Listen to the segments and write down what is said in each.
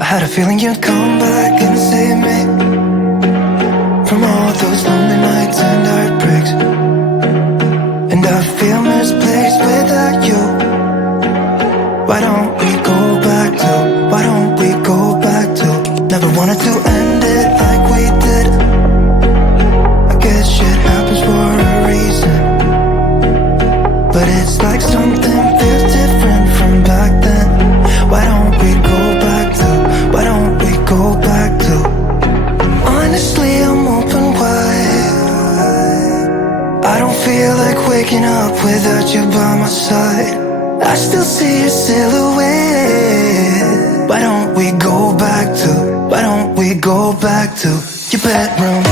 I had a feeling you'd come back and save me from all those lonely nights and heartbreaks. And I feel misplaced without you. Why don't we go back to, why don't we go back to? Never wanted to end it like we did. I guess shit happens for a reason, but it's like something feels different from back then. Why don't we go back to, why don't we go back to? Honestly, I'm open wide. I don't feel like waking up without you by my side. I still see your silhouette. Why don't we go back to, why don't we go back to your bedroom?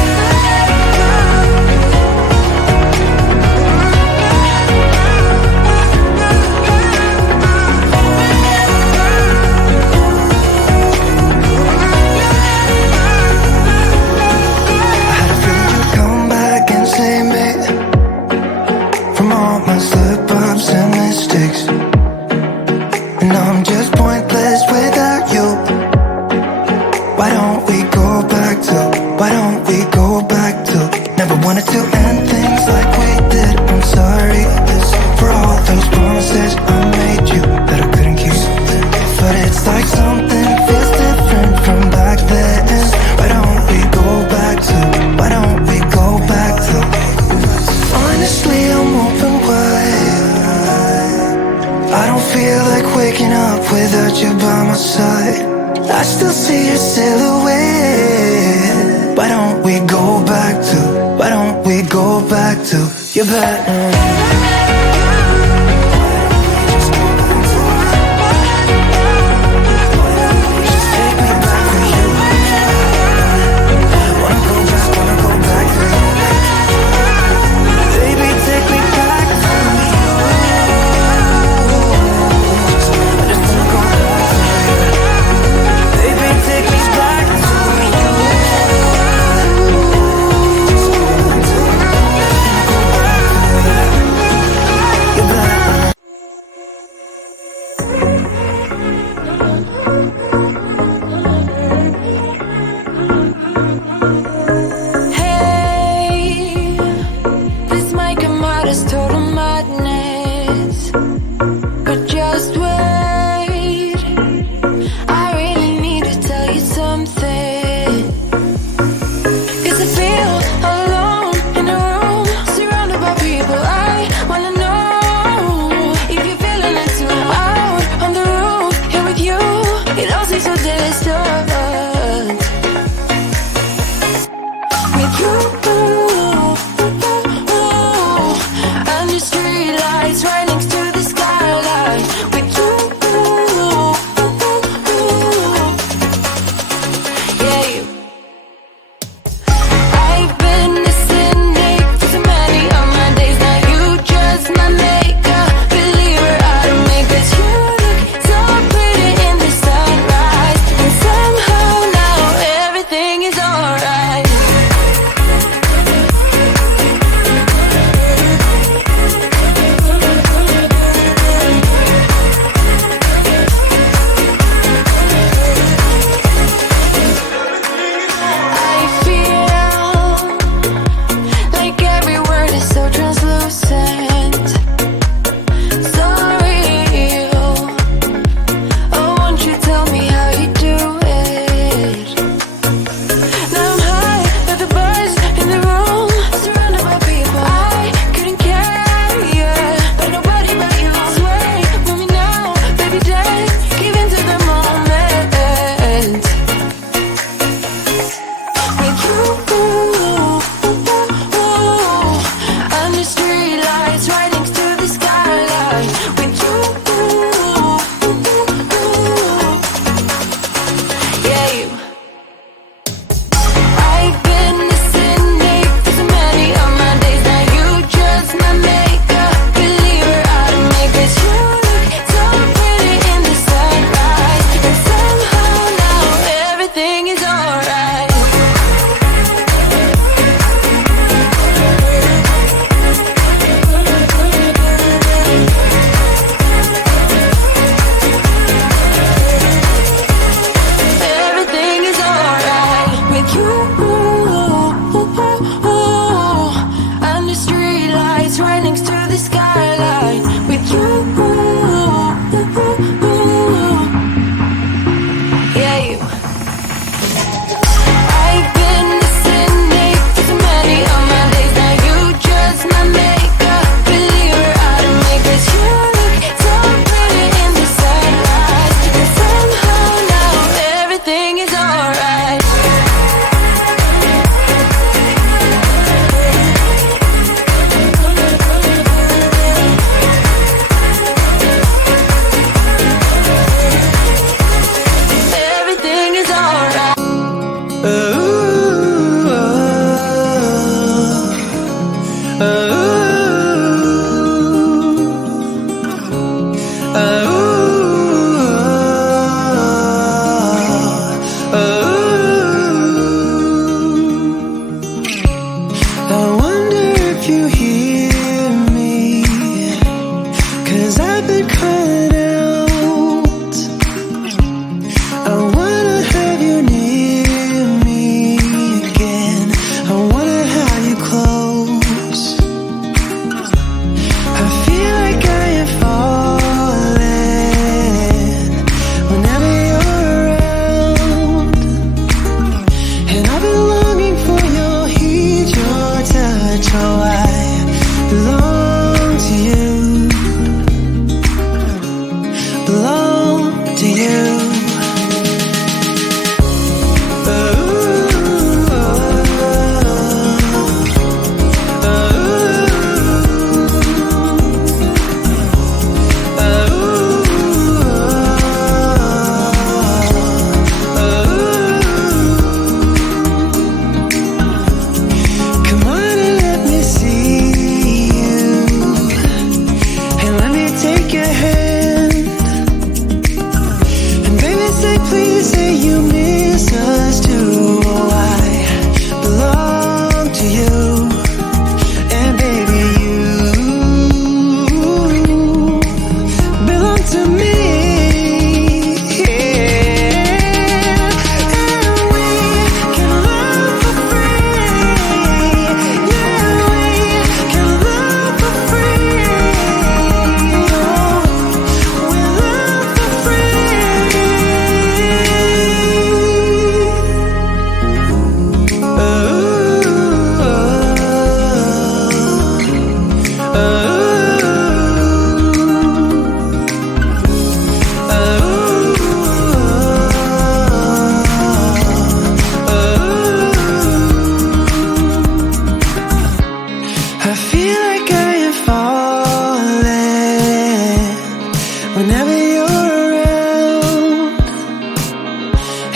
I still see your silhouette. Why don't we go back to, why don't we go back to your bedroom?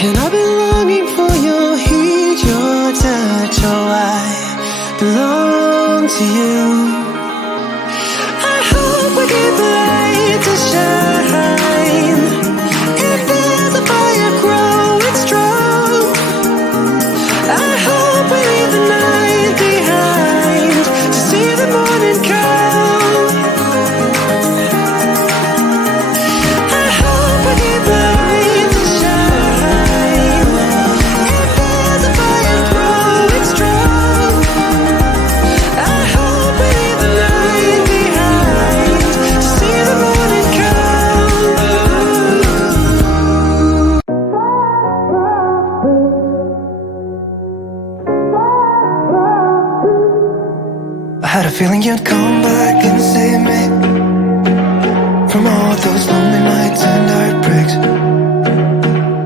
And I've been longing for your heat, your touch. Oh, I belong to you. I hope we keep the light to shine. If there's a fire growing strong, I hope we leave the night behind to see the morning come. I hope we keep the light to shine. If there's a fire growing strong, I hope we leave the night behind to see the morning come. I had a feeling you'd come back and save me from all those lonely nights and heartbreaks.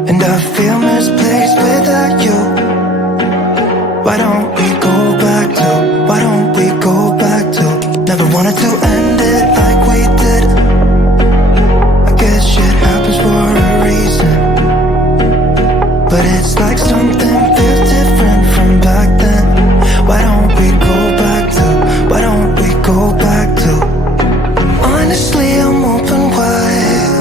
And I feel misplaced without you. Why don't we go back to, why don't we go back to? Never wanted to end it like we did. I guess shit happens for a reason, but it's like something feels different from back then. Why don't we go back to, why don't we go back to? Honestly, I'm open wide.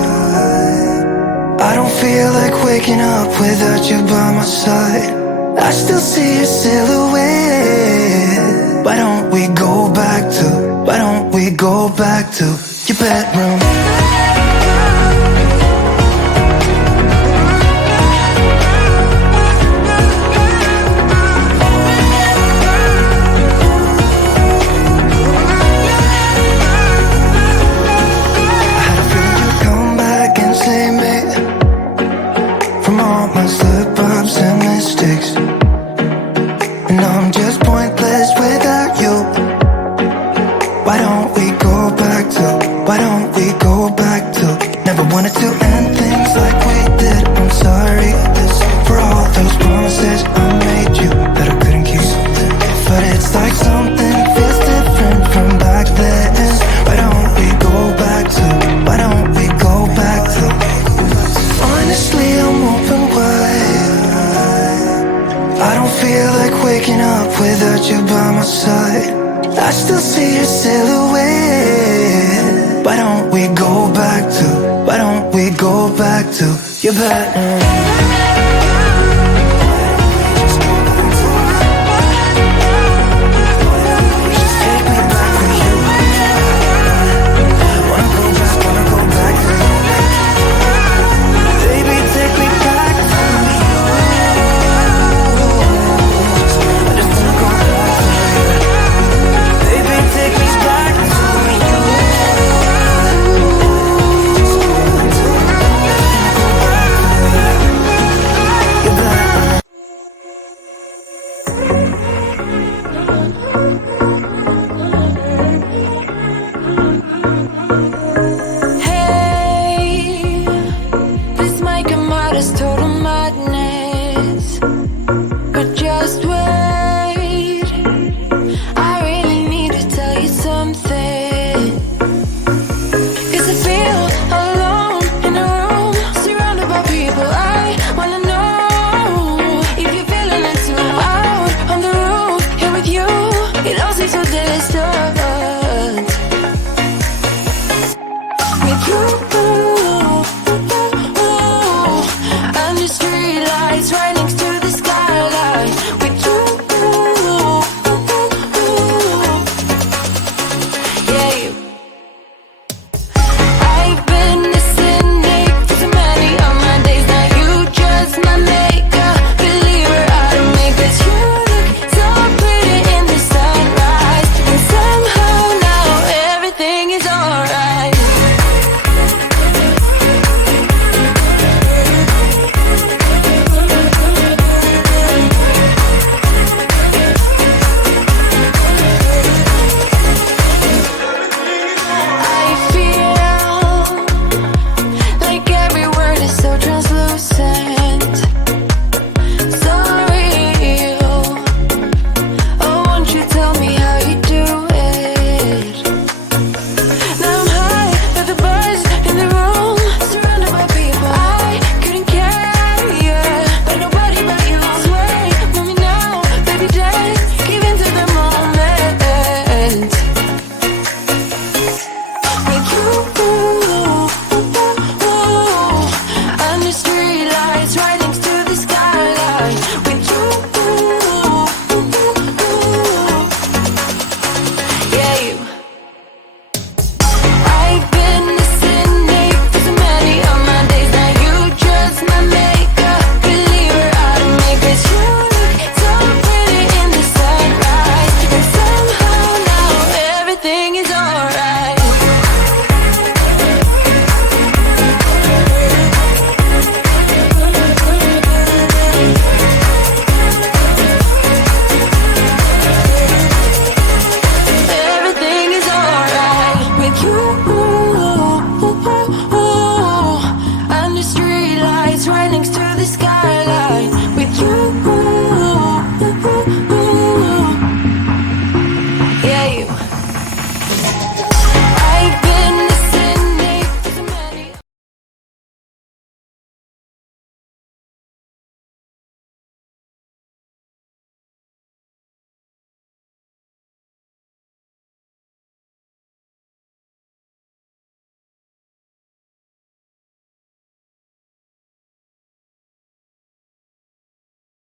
I don't feel like waking up without you by my side. I still see your silhouette. Why don't we go back to, why don't we go back to your bedroom? From all my slip-ups and mistakes, and I'm just pointless without you. Why don't we go back to, why don't we go back to? Never wanted to end things like we did. I'm sorry for all those promises I made you that I couldn't keep, but it's like something feels different from back then. Why don't we go back to, why don't we go back to? Honestly, I'm open wide. I don't feel like waking up without you by my side. I still see your silhouette. Why don't we go back to, why don't we go back to your bedroom?